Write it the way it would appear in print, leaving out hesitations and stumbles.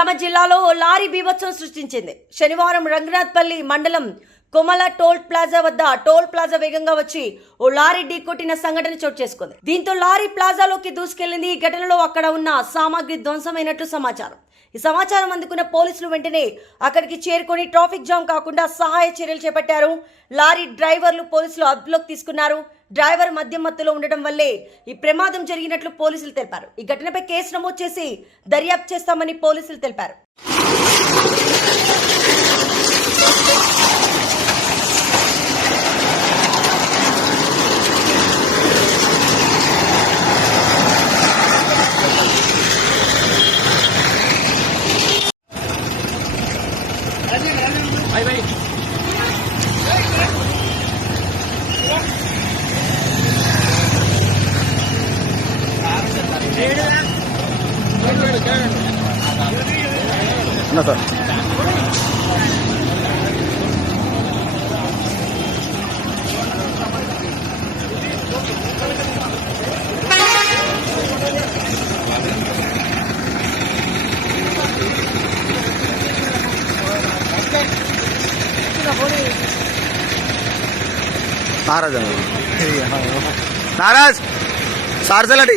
నిజామాబాద్ జిల్లాలో ఓ లారీ బీభత్సం సృష్టించింది. శనివారం రంగనాథ్పల్లి మండలం కొమల టోల్ ప్లాజా వద్ద టోల్ ప్లాజా వేగంగా వచ్చి ఓ లారీ ఢీకొట్టిన సంఘటన చోటు చేసుకుంది. దీంతో లారీ ప్లాజాలోకి దూసుకెళ్లింది. ఈ ఘటనలో అక్కడ ఉన్న సామాగ్రి ధ్వంసమైనట్లు సమాచారం. ఈ సమాచారం అందుకున్న పోలీసులు వెంటనే అక్కడికి చేరుకొని ట్రాఫిక్ జామ్ కాకుండా సహాయ చర్యలు చేపట్టారు. లారీ డ్రైవర్లు పోలీసులు అదుపులోకి తీసుకున్నారు. డ్రైవర్ మద్యం మత్తులో ఉండడం వల్లే ఈ ప్రమాదం జరిగినట్లు పోలీసులు తెలిపారు. ఈ ఘటనపై కేసు నమోదు చేసి దర్యాప్తు చేస్తామని పోలీసులు తెలిపారు. సార్ नाराज नाराज सारजलाटी